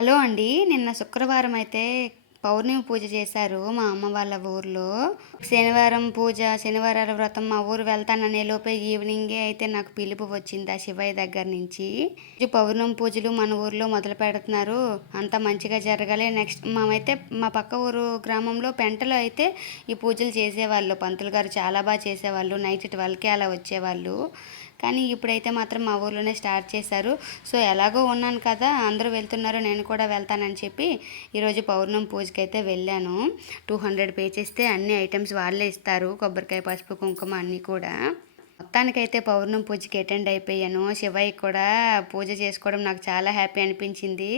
Hello అండి. నిన్న శుక్రవారం అయితే పౌర్ణమి పూజ చేశారు మా అమ్మ వాళ్ళ ఊర్లో. శనివారం పూజ, శనివారాల వ్రతం మా ఊరు వెళ్తాననే లోపే ఈవినింగే అయితే నాకు పిలుపు వచ్చింది ఆ శివయ్య దగ్గర నుంచి. పౌర్ణమి పూజలు మన ఊర్లో మొదలు పెడుతున్నారు. అంతా మంచిగా జరగాలి. నెక్స్ట్ మేమైతే మా పక్క ఊరు గ్రామంలో పెంటలో అయితే ఈ పూజలు చేసేవాళ్ళు. పంతులు గారు చాలా బాగా చేసేవాళ్ళు. నైట్ 12కి అలా వచ్చేవాళ్ళు. కానీ ఇప్పుడైతే మాత్రం మా ఊర్లోనే స్టార్ట్ చేశారు. సో ఎలాగో ఉన్నాను కదా, అందరూ వెళ్తున్నారు, నేను కూడా వెళ్తానని చెప్పి ఈరోజు పౌర్ణమి పూజకైతే వెళ్ళాను. 200 పే చేస్తే అన్ని ఐటమ్స్ వాళ్ళే ఇస్తారు. కొబ్బరికాయ, పసుపు, కుంకుమ అన్నీ కూడా. మొత్తానికైతే పౌర్ణమి పూజకి అటెండ్ అయిపోయాను. శివయ్య కూడా పూజ చేసుకోవడం నాకు చాలా హ్యాపీ అనిపించింది.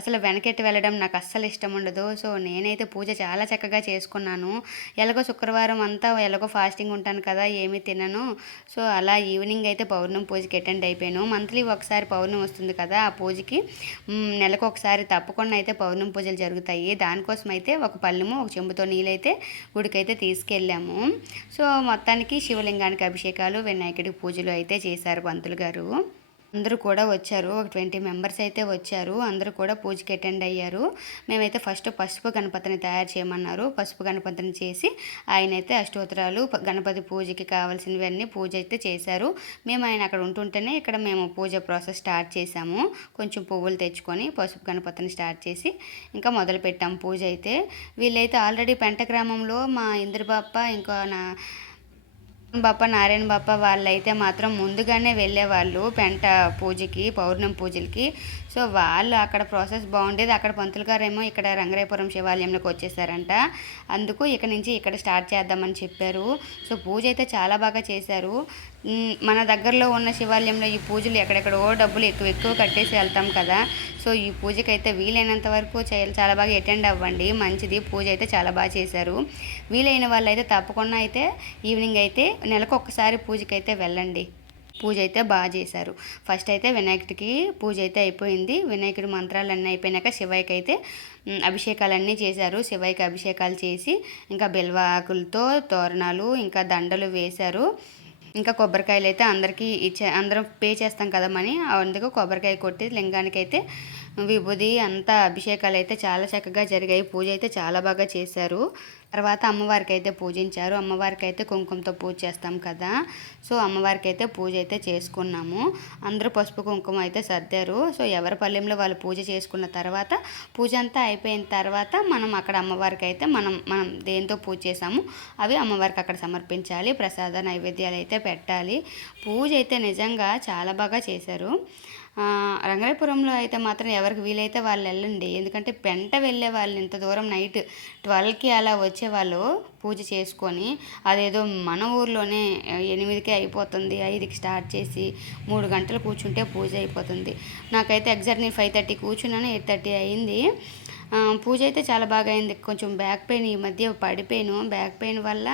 అసలు వెనకెట్టి వెళ్ళడం నాకు అస్సలు ఇష్టం ఉండదు. సో నేనైతే పూజ చాలా చక్కగా చేసుకున్నాను. ఎలాగో శుక్రవారం అంతా ఎలాగో ఫాస్టింగ్ ఉంటాను కదా, ఏమీ తినను. సో అలా ఈవినింగ్ అయితే పౌర్ణమి పూజకి అటెండ్ అయిపోయాను. మంత్లీ ఒకసారి పౌర్ణమి వస్తుంది కదా, ఆ పూజకి నెలకు ఒకసారి తప్పకుండా అయితే పౌర్ణమి పూజలు జరుగుతాయి. దానికోసం అయితే ఒక పళ్ళెము, ఒక చెంబుతో నీళ్ళైతే గుడికైతే తీసుకెళ్ళాము. సో మొత్తానికి శివలింగానికి అభిషేకాలు, వినాయకుడికి పూజలు అయితే చేశారు పంతులు గారు. అందరూ కూడా వచ్చారు. ఒక 20 మెంబర్స్ అయితే వచ్చారు. అందరూ కూడా పూజకి అటెండ్ అయ్యారు. మేమైతే ఫస్ట్ పసుపు గణపతిని తయారు చేయమన్నారు. పసుపు గణపతిని చేసి ఆయనైతే అష్టోత్తరాలు, గణపతి పూజకి కావాల్సినవన్నీ పూజ అయితే చేశారు. మేము ఆయన అక్కడ ఉంటుంటేనే ఇక్కడ మేము పూజ ప్రాసెస్ స్టార్ట్ చేశాము. కొంచెం పువ్వులు తెచ్చుకొని పసుపు గణపతిని స్టార్ట్ చేసి ఇంకా మొదలుపెట్టాము పూజ అయితే. వీళ్ళైతే ఆల్రెడీ పెంట గ్రామంలో మా ఇంద్రబాప్ప, ఇంకా బాప, నారాయణ బాప వాళ్ళైతే మాత్రం ముందుగానే వెళ్ళేవాళ్ళు పెంట పూజకి, పౌర్ణమి పూజలకి. సో వాళ్ళు అక్కడ ప్రాసెస్ బాగుండేది. అక్కడ పంతులు గారేమో ఇక్కడ రంగరాయపురం శివాలయంలోకి వచ్చేసారంట. అందుకు ఇక నుంచి ఇక్కడ స్టార్ట్ చేద్దామని చెప్పారు. సో పూజ అయితే చాలా బాగా చేశారు. మన దగ్గరలో ఉన్న శివాలయంలో ఈ పూజలు ఎక్కడెక్కడో డబ్బులు ఎక్కువ ఎక్కువ కట్టేసి వెళ్తాం కదా. సో ఈ పూజకైతే వీలైనంత వరకు చాలా బాగా అటెండ్ అవ్వండి. మంచిది. పూజ అయితే చాలా బాగా చేశారు. వీలైన వాళ్ళు అయితే తప్పకుండా అయితే ఈవినింగ్ అయితే నెలకు ఒక్కసారి పూజకైతే వెళ్ళండి. పూజ అయితే బాగా చేశారు. ఫస్ట్ అయితే వినాయకుడికి పూజ అయితే అయిపోయింది. వినాయకుడి మంత్రాలన్నీ అయిపోయినాక శివయ్యకి అయితే అభిషేకాలన్నీ చేశారు. శివయ్యకి అభిషేకాలు చేసి ఇంకా బిల్వాకులతో తోరణాలు, ఇంకా దండలు వేశారు. ఇంకా కొబ్బరికాయలు అయితే అందరికీ అందరం పే చేస్తాం కదా మనీ, అందుకు కొబ్బరికాయ కొట్టి లింగానికి అయితే విభూది అంతా అభిషేకాలు అయితే చాలా చక్కగా జరిగాయి. పూజ అయితే చాలా బాగా చేశారు. తర్వాత అమ్మవారికి అయితే పూజించారు. అమ్మవారికి అయితే కుంకుమతో పూజ చేస్తాం కదా, సో అమ్మవారికి అయితే పూజ అయితే చేసుకున్నాము. అందరూ పసుపు కుంకుమ అయితే సర్దారు. సో ఎవరి పల్లెంలో వాళ్ళు పూజ చేసుకున్న తర్వాత, పూజ అంతా అయిపోయిన తర్వాత మనం అక్కడ అమ్మవారికి అయితే మనం మనం దేంతో పూజ చేసాము అవి అమ్మవారికి అక్కడ సమర్పించాలి. ప్రసాద నైవేద్యాలు అయితే పెట్టాలి. పూజ అయితే నిజంగా చాలా బాగా చేశారు. రంగరాయపురంలో అయితే మాత్రం ఎవరికి వీలైతే వాళ్ళు వెళ్ళండి. ఎందుకంటే పెంట వెళ్ళే వాళ్ళు ఇంత దూరం నైట్ 12కి అలా వచ్చేవాళ్ళు పూజ చేసుకొని, అదేదో మన ఊర్లోనే 8కి అయిపోతుంది, 5కి స్టార్ట్ చేసి 3 గంటలు కూర్చుంటే పూజ అయిపోతుంది. నాకైతే ఎగ్జాక్ట్ నేను 5:30 కూర్చున్నాను, 8:30 అయింది. పూజ అయితే చాలా బాగా అయింది. కొంచెం బ్యాక్ పెయిన్ ఈ మధ్య పడిపోయాను. బ్యాక్ పెయిన్ వల్ల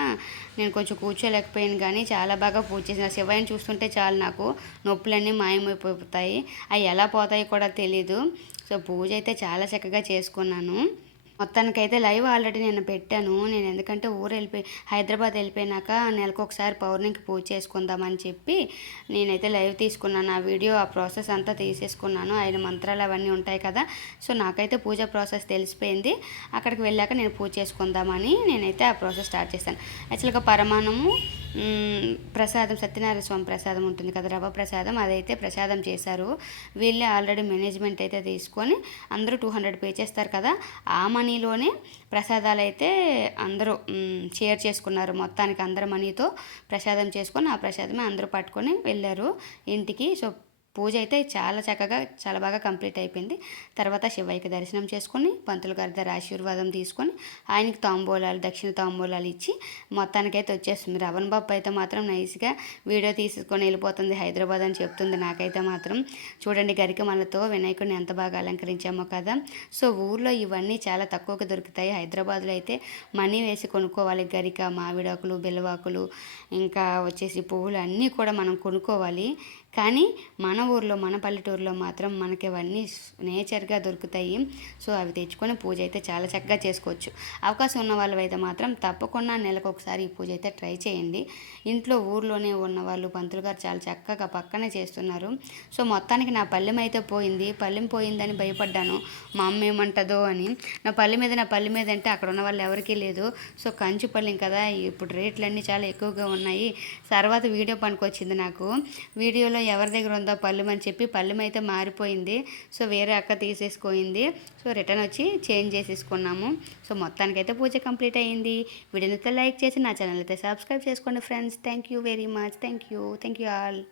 నేను కొంచెం కూర్చోలేకపోయాను, కానీ చాలా బాగా పూజ చేసిన. శివయ్యని చూస్తుంటే చాలు నాకు నొప్పులన్నీ మాయమైపోతాయి. అవి ఎలా పోతాయో కూడా తెలీదు. సో పూజ అయితే చాలా చక్కగా చేసుకున్నాను. మొత్తానికైతే లైవ్ ఆల్రెడీ నేను పెట్టాను. నేను ఎందుకంటే హైదరాబాద్ వెళ్ళిపోయినాక నెలకు ఒకసారి పౌర్ణమికి పూజ చేసుకుందామని చెప్పి నేనైతే లైవ్ తీసుకున్నాను. ఆ వీడియో, ఆ ప్రాసెస్ అంతా తీసేసుకున్నాను. 5 మంత్రాలు అవన్నీ ఉంటాయి కదా. సో నాకైతే పూజ ప్రాసెస్ తెలిసిపోయింది. అక్కడికి వెళ్ళాక నేను పూజ చేసుకుందామని నేనైతే ఆ ప్రాసెస్ స్టార్ట్ చేశాను. యాక్చువల్గా పరమాన్నము, ప్రసాదం, సత్యనారాయణ స్వామి ప్రసాదం ఉంటుంది కదా, రవ్వ ప్రసాదం, అదైతే ప్రసాదం చేశారు. వీళ్ళే ఆల్రెడీ మేనేజ్మెంట్ అయితే తీసుకొని అందరూ 200 పే చేస్తారు కదా, ఆ మనీలోనే ప్రసాదాలు అయితే అందరూ షేర్ చేసుకున్నారు. మొత్తానికి అందరు మనీతో ప్రసాదం చేసుకొని ఆ ప్రసాదమే అందరూ పట్టుకొని వెళ్ళారు ఇంటికి. సో పూజ అయితే చాలా చక్కగా చాలా బాగా కంప్లీట్ అయిపోయింది. తర్వాత శివయ్యకి దర్శనం చేసుకొని పంతులు గారి దగ్గర ఆశీర్వాదం తీసుకొని ఆయనకి తాంబూలాలు, దక్షిణ తాంబూలాలు ఇచ్చి మొత్తానికైతే వచ్చేస్తుంది. రవణ బాబు అయితే మాత్రం నైస్గా వీడియో తీసుకొని వెళ్ళిపోతుంది హైదరాబాద్ అని చెప్తుంది. నాకైతే మాత్రం చూడండి గరికమలతో వినాయకుడిని ఎంత బాగా అలంకరించామో కదా. సో ఊర్లో ఇవన్నీ చాలా తక్కువగా దొరుకుతాయి. హైదరాబాద్లో అయితే మనీ వేసి కొనుక్కోవాలి. గరిక, మామిడాకులు, బెల్లవాకులు, ఇంకా వచ్చేసి పువ్వులు అన్నీ కూడా మనం కొనుక్కోవాలి. కానీ మన ఊర్లో మన పల్లెటూరులో మాత్రం మనకి ఇవన్నీ నేచర్గా దొరుకుతాయి. సో అవి తెచ్చుకొని పూజ అయితే చాలా చక్కగా చేసుకోవచ్చు. అవకాశం ఉన్న వాళ్ళు అయితే మాత్రం తప్పకుండా నెలకు ఒకసారి ఈ పూజ అయితే ట్రై చేయండి. ఇంట్లో ఊర్లోనే ఉన్న వాళ్ళు పంతులు గారు చాలా చక్కగా పక్కనే చేస్తున్నారు. సో మొత్తానికి నా పల్లెం అయితే పోయింది. పల్లెం పోయిందని భయపడ్డాను, మా అమ్మ ఏమంటుందో అని. నా పల్లె మీద అంటే అక్కడ ఉన్న వాళ్ళు ఎవరికీ లేదు. సో కంచు పల్లెం కదా, ఇప్పుడు రేట్లన్నీ చాలా ఎక్కువగా ఉన్నాయి. తర్వాత వీడియో పనికొచ్చింది నాకు. వీడియోలో ఎవరి దగ్గర ఉందో పళ్ళెం అని చెప్పి పళ్ళెం అయితే మారిపోయింది. సో వేరే అక్క తీసేసుకోయింది. సో రిటర్న్ వచ్చి చేంజ్ చేసేసుకున్నాము. సో మొత్తానికైతే పూజ కంప్లీట్ అయ్యింది. వీడియోని అయితే లైక్ చేసి నా ఛానల్ అయితే సబ్స్క్రైబ్ చేసుకోండి friends. Thank you very much. Thank you all.